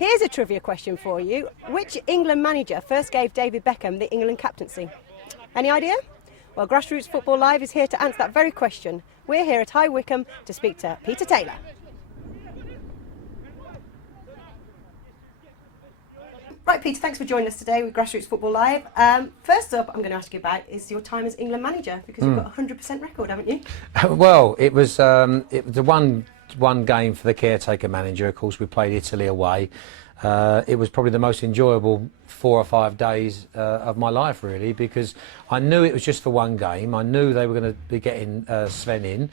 Here's a trivia question for you. Which England manager first gave David Beckham the England captaincy? Any idea? Well, Grassroots Football Live is here to answer that very question. We're here at High Wycombe to speak to Peter Taylor. Right, Peter, thanks for joining us today with Grassroots Football Live. First up, I'm going to ask you about is your time as England manager, because you've got a 100% record, haven't you? Well, it was the one game for the caretaker manager. Of course, we played Italy away. It was probably the most enjoyable 4 or 5 days of my life, really, because I knew it was just for one game. I knew they were going to be getting Sven in,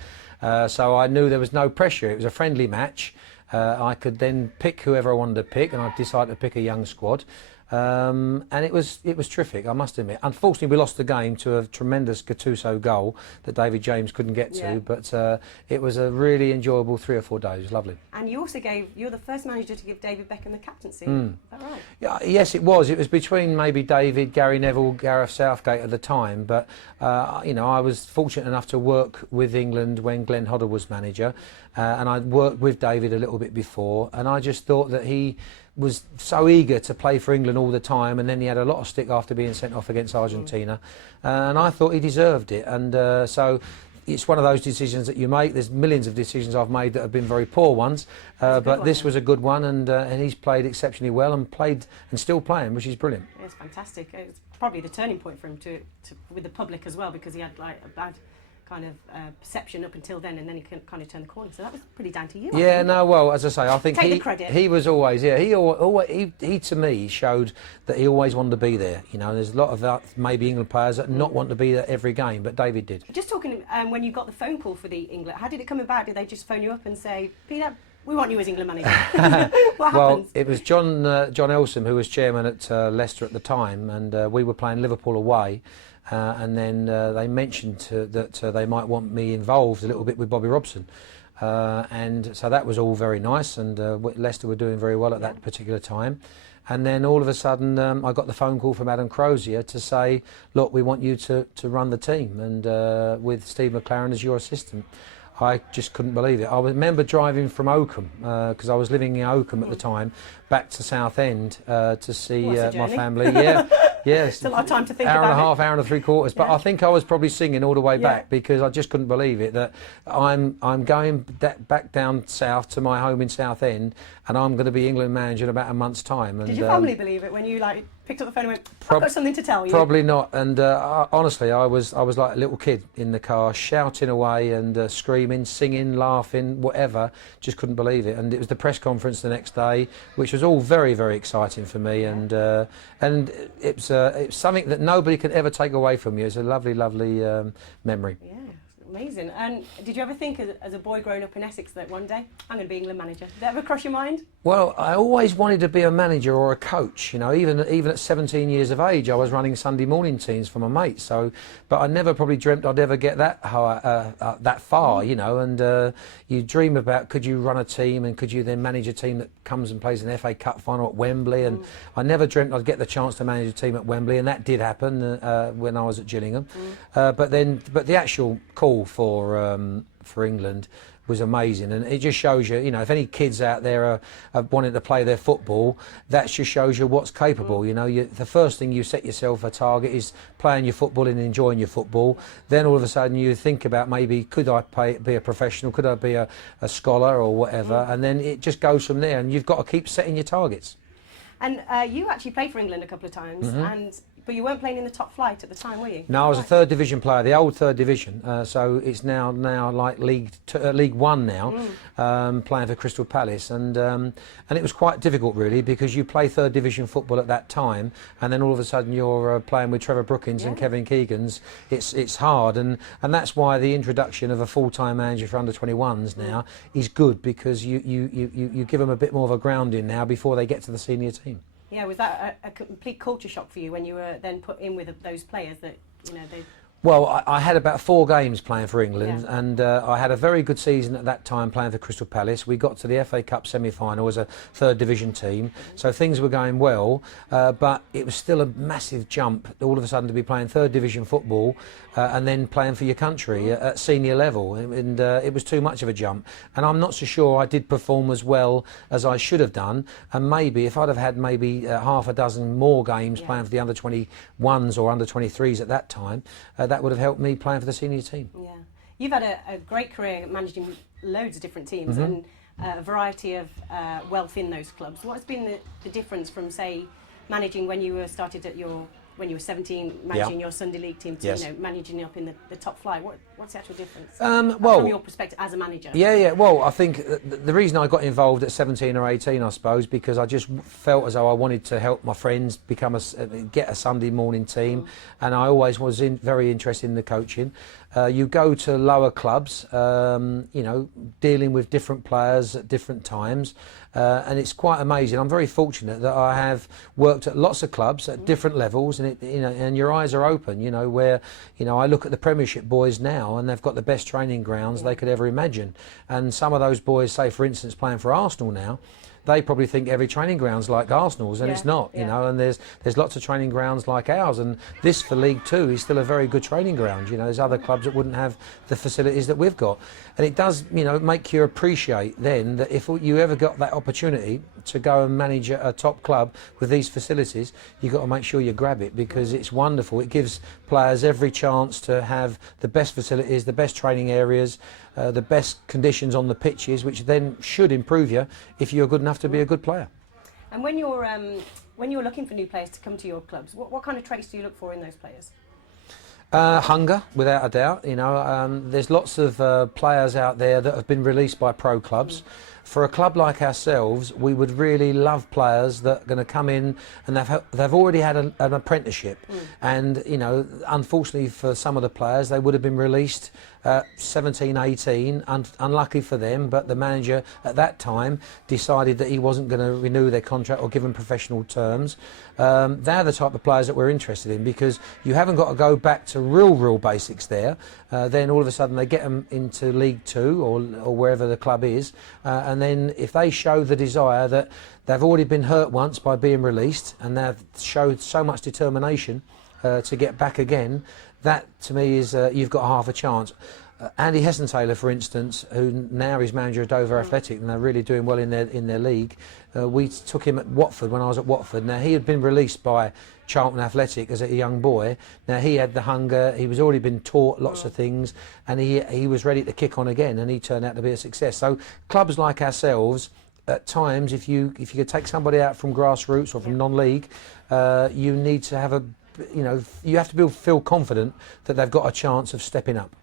so I knew there was no pressure. It was a friendly match. I could then pick whoever I wanted to pick, and I decided to pick a young squad. And it was terrific, I must admit. Unfortunately, we lost the game to a tremendous Gattuso goal that David James couldn't get to, but it was a really enjoyable 3 or 4 days. It was lovely. And you also you're the first manager to give David Beckham the captaincy. Is that right? Yeah, yes, it was. It was between maybe David, Gary Neville, Gareth Southgate at the time, but you know, I was fortunate enough to work with England when Glenn Hodder was manager, and I'd worked with David a little bit before, and I just thought that he was so eager to play for England all the time, and then he had a lot of stick after being sent off against Argentina, and I thought he deserved it. And so it's one of those decisions that you make. There's millions of decisions I've made that have been very poor ones, but this was a good one, and he's played exceptionally well and played and still playing, which is brilliant. It's fantastic. It's probably the turning point for him to with the public as well, because he had like a bad kind of perception up until then, and then he kind of turned the corner. So that was pretty down to you. Yeah, no, well, as I say, I think he was always, he to me showed that he always wanted to be there. You know, there's a lot of maybe England players that not want to be there every game, but David did. Just talking, when you got the phone call for the England, how did it come about? Did they just phone you up and say, Peter, we want you as England manager? What happened? Well, it was John Elsom, who was chairman at Leicester at the time, and we were playing Liverpool away. And then they mentioned that they might want me involved a little bit with Bobby Robson. And so that was all very nice, and Leicester were doing very well at that particular time. And then all of a sudden I got the phone call from Adam Crozier to say, look, we want you to run the team, and with Steve McLaren as your assistant. I just couldn't believe it. I remember driving from Oakham, because I was living in Oakham at the time, back to Southend to see my family. Yeah. Yes, it's a lot of time to think about it. Hour and a half, hour and 3/4. But I think I was probably singing all the way back, because I just couldn't believe it, that I'm going back down south to my home in Southend, and I'm going to be England manager in about a month's time. And, did your family believe it when you picked up the phone and went, I've got something to tell you? Probably not. And honestly, I was like a little kid in the car, shouting away and screaming, singing, laughing, whatever. Just couldn't believe it. And it was the press conference the next day, which was all very, very exciting for me. And it's something that nobody can ever take away from you. It's a lovely, lovely memory. Yeah. Amazing. And did you ever think, as a boy growing up in Essex, that one day I'm going to be England manager? Did that ever cross your mind? Well, I always wanted to be a manager or a coach. You know, even at 17 years of age, I was running Sunday morning teams for my mates. So, but I never probably dreamt I'd ever get that far. You know, and you dream about, could you run a team, and could you then manage a team that comes and plays an FA Cup final at Wembley? And I never dreamt I'd get the chance to manage a team at Wembley, and that did happen when I was at Gillingham. But the actual call for England was amazing, and it just shows you, you know, if any kids out there are wanting to play their football, that just shows you what's capable. You know, the first thing you set yourself a target is playing your football and enjoying your football. Then all of a sudden you think about, maybe could I be a professional, could I be a scholar or whatever, and then it just goes from there, and you've got to keep setting your targets. And you actually played for England a couple of times, but you weren't playing in the top flight at the time, were you? No, I was a third division player, the old third division. So it's now like League One now, playing for Crystal Palace, and it was quite difficult really, because you play third division football at that time, and then all of a sudden you're playing with Trevor Brookins and Kevin Keegans. It's hard, and that's why the introduction of a full-time manager for under-21s now is good, because you give them a bit more of a grounding now before they get to the senior team. Yeah, was that a complete culture shock for you when you were then put in with those players that, you know, they... Well, I had about 4 games playing for England, Yeah. and I had a very good season at that time playing for Crystal Palace. We got to the FA Cup semi-final as a 3rd division team, so things were going well, but it was still a massive jump all of a sudden to be playing 3rd division football and then playing for your country at senior level, and it was too much of a jump. And I'm not so sure I did perform as well as I should have done, and maybe if I'd have had maybe half a dozen more games playing for the under 21s or under 23s at that time, that would have helped me playing for the senior team. Yeah. You've had a great career managing loads of different teams and a variety of wealth in those clubs. What has been the difference from, say, managing when you were started at when you were 17, managing your Sunday League team to managing up in the top flight? What's the actual difference Well, from your perspective as a manager? Yeah. Well, I think the reason I got involved at 17 or 18, I suppose, because I just felt as though I wanted to help my friends get a Sunday morning team, and I always was very interested in the coaching. You go to lower clubs, dealing with different players at different times, and it's quite amazing. I'm very fortunate that I have worked at lots of clubs at different levels, and and your eyes are open. Where I look at the Premiership boys now, and they've got the best training grounds they could ever imagine. And some of those boys, say for instance, playing for Arsenal now, they probably think every training ground's like Arsenal's, and it's not, and there's lots of training grounds like ours, and this for League Two is still a very good training ground. There's other clubs that wouldn't have the facilities that we've got, and it does, make you appreciate then that if you ever got that opportunity to go and manage a top club with these facilities, you've got to make sure you grab it, because it's wonderful. It gives players every chance to have the best facilities, the best training areas, the best conditions on the pitches, which then should improve you if you're good enough to be a good player. And when you're looking for new players to come to your clubs, what kind of traits do you look for in those players? Hunger, without a doubt. There's lots of players out there that have been released by pro clubs. For a club like ourselves, we would really love players that are going to come in and they've already had an apprenticeship. And, unfortunately for some of the players, they would have been released 17, 18, unlucky for them, but the manager at that time decided that he wasn't going to renew their contract or give them professional terms. They're the type of players that we're interested in, because you haven't got to go back to real basics there. Then all of a sudden they get them into League Two or wherever the club is, and then if they show the desire that they've already been hurt once by being released and they've showed so much determination to get back again, that to me is you've got half a chance. Andy Hessenthaler, for instance, who now is manager of Dover Athletic, and they're really doing well in their league. We took him at Watford when I was at Watford. Now, he had been released by Charlton Athletic as a young boy. Now, he had the hunger, he was already been taught lots of things, and he was ready to kick on again, and he turned out to be a success. So clubs like ourselves, at times, if you could take somebody out from grassroots or from non-league, you need to have you have to feel confident that they've got a chance of stepping up.